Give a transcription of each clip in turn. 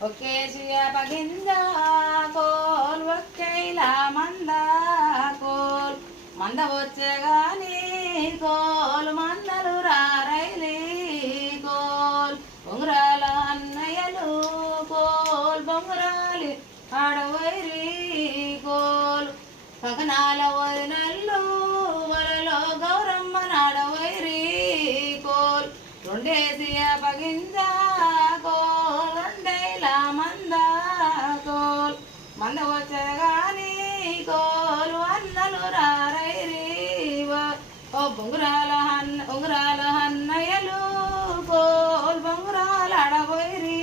ఒక్కేసియ పగింద coal ఒక్కైలా మంద కోల్ మంద వచ్చే గాని కోల్ మందలు రారైలి కోల్ బొంగరాల అన్నయ్యలు కోల్ బొంగరాలి ఆడవైరి కోల్ పగనాల వదినల్లు వలలో గౌరమ్మ నాడవైరి కోల్ రెండేసియ పగింద కోల్ రెండేలా మంద కోల్ మంద వచ్చగాని కోలు అన్నలు రారైరి ఓ బొంగురాల అన్నయ్యలు కోల్ బొంగురాల అడవైరి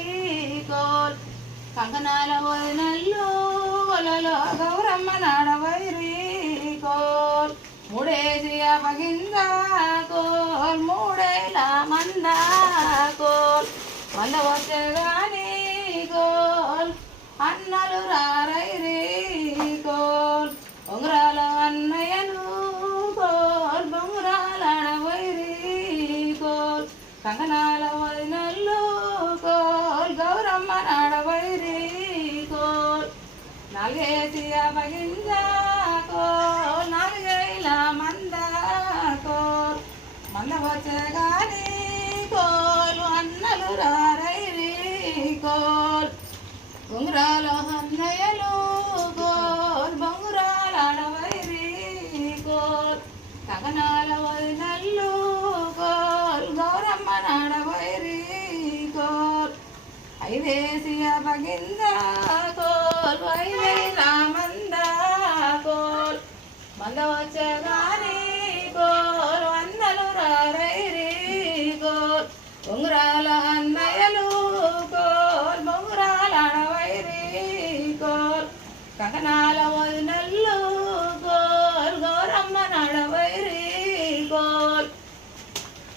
కోల్ కంకనాల వదినల్లు వలలో గౌరమ్మ నాడవైరి కోల్ మూడేసియ పగింద కోల్ మూడేల మంద కోల్ మంద వచ్చగాని కోల్ అన్నలు రారైరి కోల్ బొంగురాల అన్నయ్యలు కోల్ బొంగురాల అడవైరి కోల్ కంకనాల వదినల్లు కోల్ గౌరమ్మ నాడవైరి కోల్ నాలుగేసియ పగింద కోల్ నాలుగైల మంద కోల్ మంద వచ్చగాని కోల్ అన్నలు రారైరి కోల్ బొంగురాల అన్నయ్యలు కోల్ బొంగురాల అడవైరి కోల్ కంకనాల వదినల్లు కోల్ గౌరమ్మ నాడవైరి కోల్ ఐదేసియ పగింద కోల్ ఐదేల మంద కోల్ మంద వచ్చగా